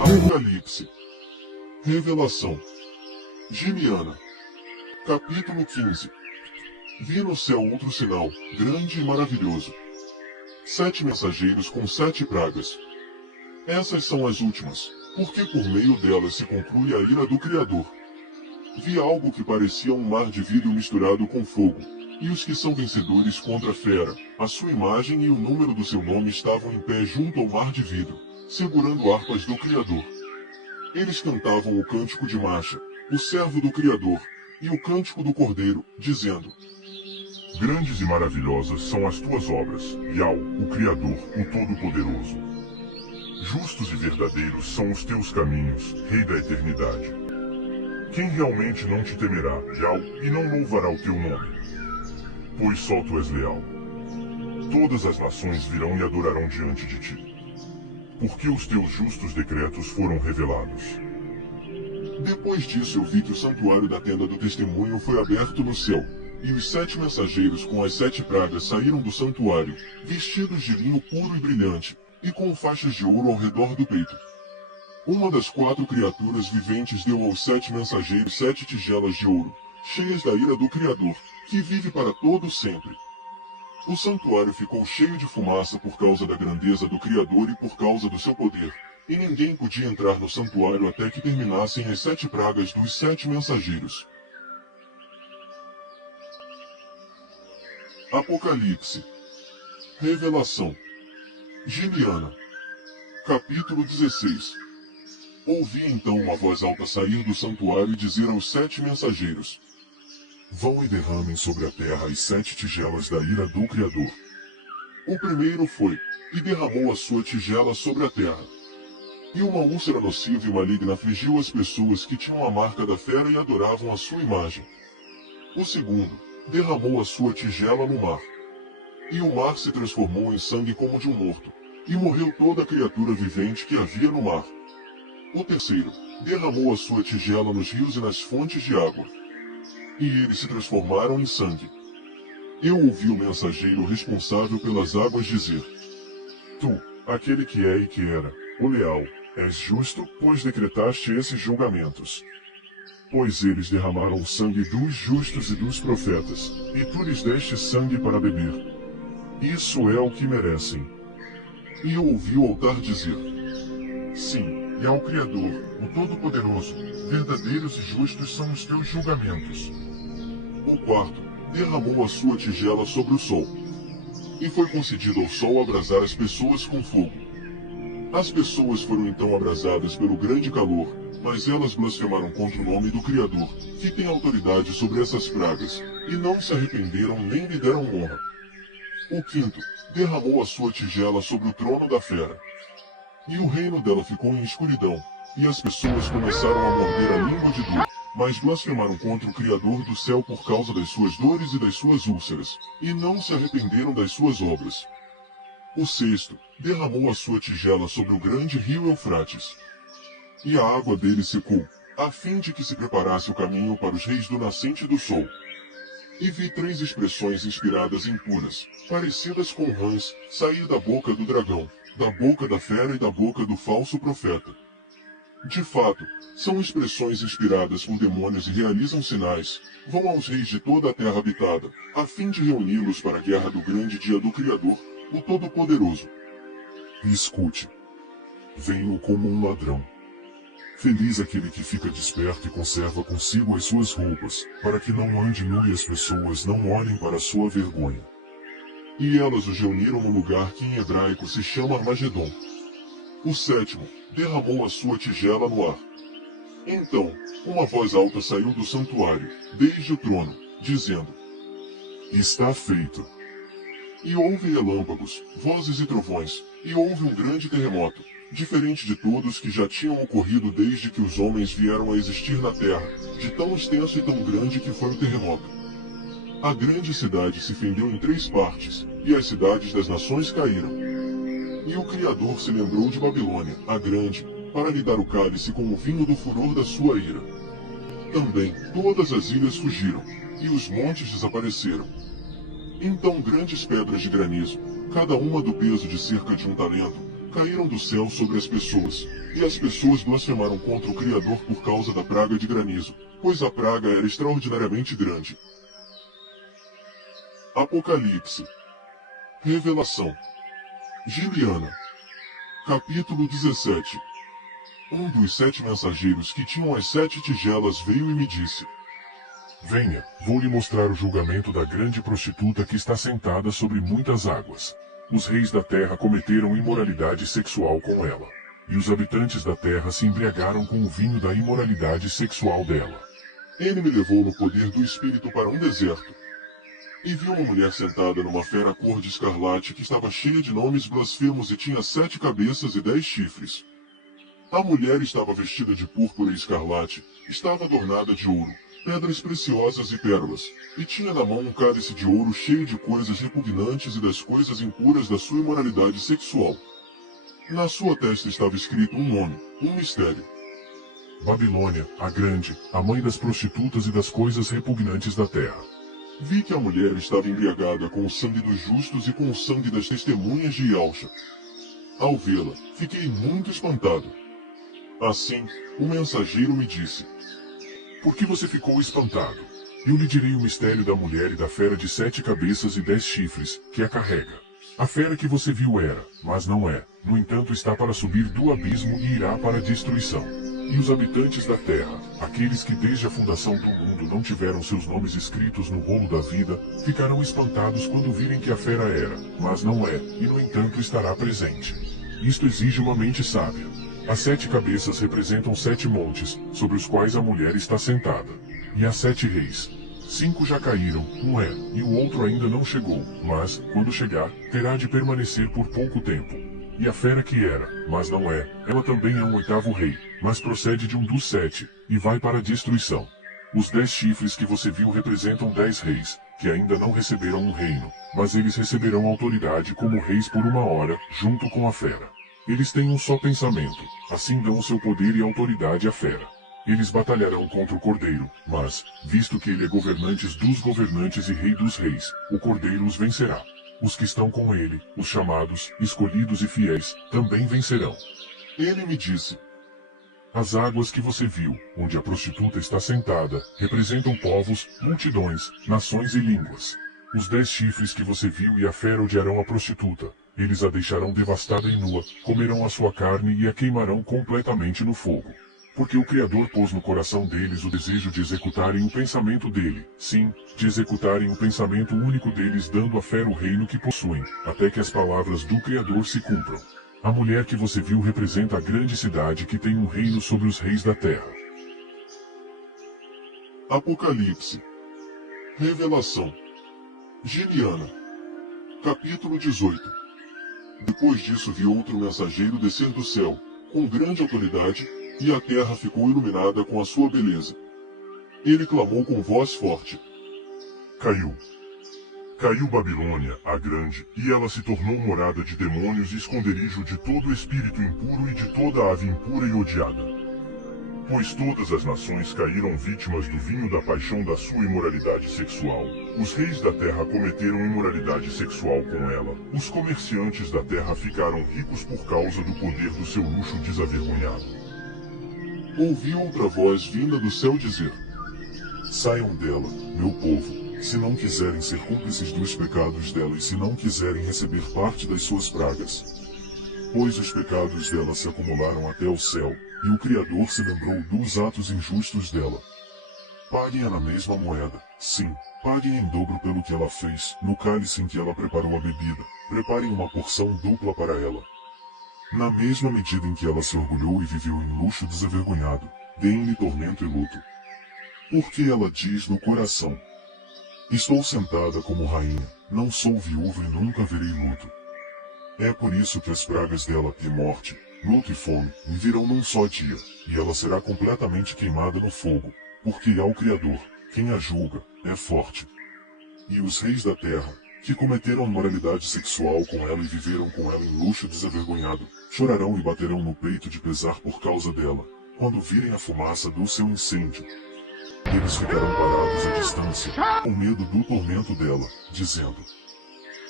Apocalipse. Revelação. Giliana. Capítulo 15. Vi no céu outro sinal, grande e maravilhoso. 7 mensageiros com 7 pragas. Essas são as últimas, porque por meio delas se conclui a ira do Criador. Vi algo que parecia um mar de vidro misturado com fogo, e os que são vencedores contra a fera, a sua imagem e o número do seu nome estavam em pé junto ao mar de vidro, segurando harpas do Criador. Eles cantavam o cântico de marcha, o servo do Criador, e o cântico do Cordeiro, dizendo: Grandes e maravilhosas são as tuas obras, Yau, o Criador, o Todo-Poderoso. Justos e verdadeiros são os teus caminhos, Rei da eternidade. Quem realmente não te temerá, Yau, e não louvará o teu nome? Pois só tu és leal. Todas as nações virão e adorarão diante de ti, porque os teus justos decretos foram revelados. Depois disso eu vi que o santuário da tenda do testemunho foi aberto no céu, e os 7 mensageiros com as 7 pragas saíram do santuário, vestidos de linho puro e brilhante, e com faixas de ouro ao redor do peito. Uma das 4 criaturas viventes deu aos 7 mensageiros 7 tigelas de ouro, cheias da ira do Criador, que vive para todo sempre. O santuário ficou cheio de fumaça por causa da grandeza do Criador e por causa do seu poder, e ninguém podia entrar no santuário até que terminassem as 7 pragas dos 7 mensageiros. Apocalipse. Revelação. Giliana. Capítulo 16. Ouvi então uma voz alta sair do santuário e dizer aos 7 mensageiros: Vão e derramem sobre a terra as 7 tigelas da ira do Criador. O primeiro foi, e derramou a sua tigela sobre a terra. E uma úlcera nociva e maligna afligiu as pessoas que tinham a marca da fera e adoravam a sua imagem. O segundo derramou a sua tigela no mar. E o mar se transformou em sangue como de um morto, e morreu toda a criatura vivente que havia no mar. O terceiro derramou a sua tigela nos rios e nas fontes de água. E eles se transformaram em sangue. Eu ouvi o mensageiro responsável pelas águas dizer: Tu, aquele que é e que era, o leal, és justo, pois decretaste esses julgamentos. Pois eles derramaram o sangue dos justos e dos profetas, e tu lhes deste sangue para beber. Isso é o que merecem. E eu ouvi o altar dizer: Sim, e ao Criador, o Todo-Poderoso, verdadeiros e justos são os teus julgamentos. O quarto derramou a sua tigela sobre o sol. E foi concedido ao sol abrasar as pessoas com fogo. As pessoas foram então abrasadas pelo grande calor, mas elas blasfemaram contra o nome do Criador, que tem autoridade sobre essas pragas, e não se arrependeram nem lhe deram honra. O quinto derramou a sua tigela sobre o trono da fera. E o reino dela ficou em escuridão, e as pessoas começaram a morder a língua de dor, mas blasfemaram contra o Criador do céu por causa das suas dores e das suas úlceras, e não se arrependeram das suas obras. O sexto derramou a sua tigela sobre o grande rio Eufrates. E a água dele secou, a fim de que se preparasse o caminho para os reis do nascente do sol. E vi 3 expressões inspiradas em curas, parecidas com rãs, sair da boca do dragão, da boca da fera e da boca do falso profeta. De fato, são expressões inspiradas por demônios e realizam sinais, vão aos reis de toda a terra habitada, a fim de reuni-los para a guerra do grande dia do Criador, o Todo-Poderoso. Escute. Venho como um ladrão. Feliz aquele que fica desperto e conserva consigo as suas roupas, para que não ande nu e as pessoas não olhem para sua vergonha. e elas os reuniram no lugar que em hebraico se chama Armagedon. O sétimo derramou a sua tigela no ar. Então, uma voz alta saiu do santuário, desde o trono, dizendo: Está feito. E houve relâmpagos, vozes e trovões, e houve um grande terremoto, diferente de todos que já tinham ocorrido desde que os homens vieram a existir na terra, de tão extenso e tão grande que foi o terremoto. A grande cidade se fendeu em 3 partes, e as cidades das nações caíram. E o Criador se lembrou de Babilônia, a grande, para lhe dar o cálice com o vinho do furor da sua ira. Também todas as ilhas fugiram, e os montes desapareceram. Então grandes pedras de granizo, cada uma do peso de cerca de 1 talento, caíram do céu sobre as pessoas, e as pessoas blasfemaram contra o Criador por causa da praga de granizo, pois a praga era extraordinariamente grande. Apocalipse. Revelação. Giliana. Capítulo 17. Um dos 7 mensageiros que tinham as 7 tigelas veio e me disse: Venha, vou lhe mostrar o julgamento da grande prostituta que está sentada sobre muitas águas. Os reis da terra cometeram imoralidade sexual com ela, e os habitantes da terra se embriagaram com o vinho da imoralidade sexual dela. Ele me levou no poder do Espírito para um deserto, e vi uma mulher sentada numa fera cor de escarlate que estava cheia de nomes blasfemos e tinha 7 cabeças e 10 chifres. A mulher estava vestida de púrpura e escarlate, estava adornada de ouro, pedras preciosas e pérolas, e tinha na mão um cálice de ouro cheio de coisas repugnantes e das coisas impuras da sua imoralidade sexual. Na sua testa estava escrito um nome, um mistério: Babilônia, a grande, a mãe das prostitutas e das coisas repugnantes da terra. Vi que a mulher estava embriagada com o sangue dos justos e com o sangue das testemunhas de Yalcha. Ao vê-la, fiquei muito espantado. Assim, o mensageiro me disse: Por que você ficou espantado? Eu lhe direi o mistério da mulher e da fera de 7 cabeças e 10 chifres, que a carrega. A fera que você viu era, mas não é, no entanto está para subir do abismo e irá para a destruição. E os habitantes da terra, aqueles que desde a fundação do mundo não tiveram seus nomes escritos no rolo da vida, ficarão espantados quando virem que a fera era, mas não é, e no entanto estará presente. Isto exige uma mente sábia. As 7 cabeças representam 7 montes, sobre os quais a mulher está sentada. E há 7 reis. 5 já caíram, um é, e o outro ainda não chegou, mas, quando chegar, terá de permanecer por pouco tempo. E a fera que era, mas não é, ela também é um 8º rei, mas procede de um dos 7, e vai para a destruição. Os 10 chifres que você viu representam 10 reis, que ainda não receberam um reino, mas eles receberão autoridade como reis por 1 hora, junto com a fera. Eles têm um só pensamento, assim dão o seu poder e autoridade à fera. Eles batalharão contra o Cordeiro, mas, visto que ele é governante dos governantes e rei dos reis, o Cordeiro os vencerá. Os que estão com ele, os chamados, escolhidos e fiéis, também vencerão. Ele me disse: As águas que você viu, onde a prostituta está sentada, representam povos, multidões, nações e línguas. Os 10 chifres que você viu e a fera odiarão a prostituta. Eles a deixarão devastada e nua, comerão a sua carne e a queimarão completamente no fogo. Porque o Criador pôs no coração deles o desejo de executarem o pensamento dele, sim, de executarem o pensamento único deles, dando à fera o reino que possuem, até que as palavras do Criador se cumpram. A mulher que você viu representa a grande cidade que tem um reino sobre os reis da terra. Apocalipse. Revelação. Giliana. Capítulo 18. Depois disso vi outro mensageiro descer do céu, com grande autoridade, e a terra ficou iluminada com a sua beleza. Ele clamou com voz forte: Caiu. Caiu Babilônia, a grande, e ela se tornou morada de demônios e esconderijo de todo espírito impuro e de toda ave impura e odiada. Pois todas as nações caíram vítimas do vinho da paixão da sua imoralidade sexual. Os reis da terra cometeram imoralidade sexual com ela. Os comerciantes da terra ficaram ricos por causa do poder do seu luxo desavergonhado. Ouvi outra voz vinda do céu dizer: Saiam dela, meu povo, se não quiserem ser cúmplices dos pecados dela e se não quiserem receber parte das suas pragas. Pois os pecados dela se acumularam até o céu, e o Criador se lembrou dos atos injustos dela. Paguem-a na mesma moeda. Sim, paguem em dobro pelo que ela fez, no cálice em que ela preparou a bebida. Preparem uma porção dupla para ela. Na mesma medida em que ela se orgulhou e viveu em luxo desenvergonhado, deem-lhe tormento e luto. Porque ela diz no coração: estou sentada como rainha, não sou viúva e nunca verei luto. É por isso que as pragas dela, e morte, luto e fome, me virão num só dia, e ela será completamente queimada no fogo, porque ao Criador, quem a julga, é forte. E os reis da terra, que cometeram moralidade sexual com ela e viveram com ela em luxo desenvergonhado, chorarão e baterão no peito de pesar por causa dela, quando virem a fumaça do seu incêndio. Eles ficarão parados à distância, com medo do tormento dela, dizendo: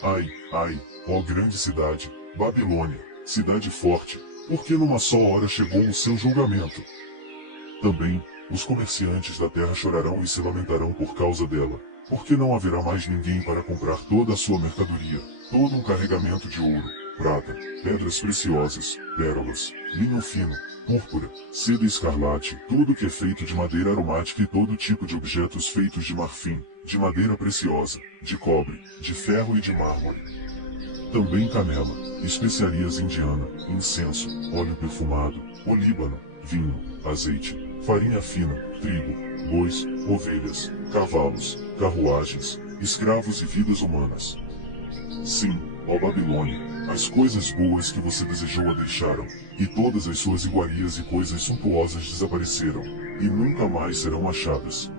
ai, ai, ó grande cidade, Babilônia, cidade forte, porque numa só hora chegou o seu julgamento. Também, os comerciantes da terra chorarão e se lamentarão por causa dela, porque não haverá mais ninguém para comprar toda a sua mercadoria, todo um carregamento de ouro, prata, pedras preciosas, pérolas, linho fino, púrpura, seda escarlate, tudo que é feito de madeira aromática e todo tipo de objetos feitos de marfim, de madeira preciosa, de cobre, de ferro e de mármore. Também canela, especiarias indiana, incenso, óleo perfumado, olíbano, vinho, azeite, farinha fina, trigo, bois, ovelhas, cavalos, carruagens, escravos e vidas humanas. Sim, ó Babilônia, as coisas boas que você desejou a deixaram, e todas as suas iguarias e coisas suntuosas desapareceram, e nunca mais serão achadas.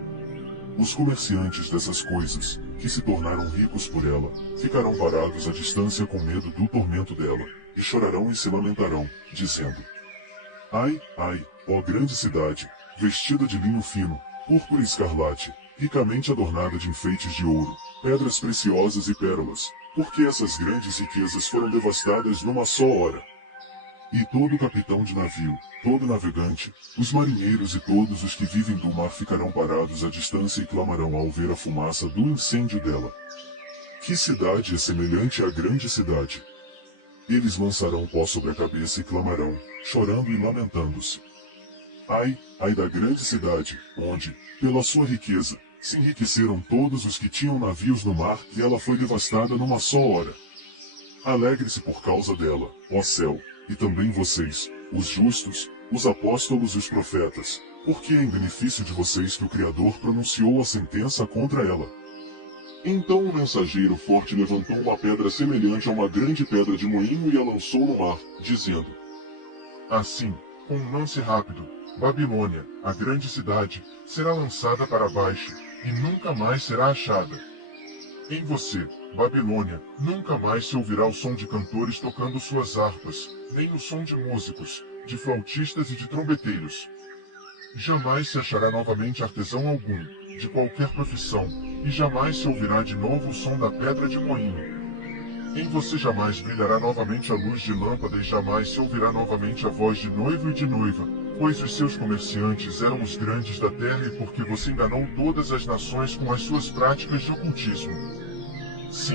Os comerciantes dessas coisas, que se tornaram ricos por ela, ficarão parados à distância com medo do tormento dela, e chorarão e se lamentarão, dizendo: ai, ai, ó grande cidade, vestida de linho fino, púrpura e escarlate, ricamente adornada de enfeites de ouro, pedras preciosas e pérolas, porque essas grandes riquezas foram devastadas numa só hora. E todo capitão de navio, todo navegante, os marinheiros e todos os que vivem do mar ficarão parados à distância e clamarão ao ver a fumaça do incêndio dela. Que cidade é semelhante à grande cidade? Eles lançarão pó sobre a cabeça e clamarão, chorando e lamentando-se. Ai, ai da grande cidade, onde, pela sua riqueza, se enriqueceram todos os que tinham navios no mar e ela foi devastada numa só hora. Alegre-se por causa dela, ó céu, e também vocês, os justos, os apóstolos e os profetas, porque é em benefício de vocês que o Criador pronunciou a sentença contra ela. Então um mensageiro forte levantou uma pedra semelhante a uma grande pedra de moinho e a lançou no mar, dizendo: assim, com um lance rápido, Babilônia, a grande cidade, será lançada para baixo, e nunca mais será achada. Em você, Babilônia, nunca mais se ouvirá o som de cantores tocando suas harpas, nem o som de músicos, de flautistas e de trombeteiros. Jamais se achará novamente artesão algum, de qualquer profissão, e jamais se ouvirá de novo o som da pedra de moinho. Em você jamais brilhará novamente a luz de lâmpada e jamais se ouvirá novamente a voz de noivo e de noiva, pois os seus comerciantes eram os grandes da terra e porque você enganou todas as nações com as suas práticas de ocultismo. Sim,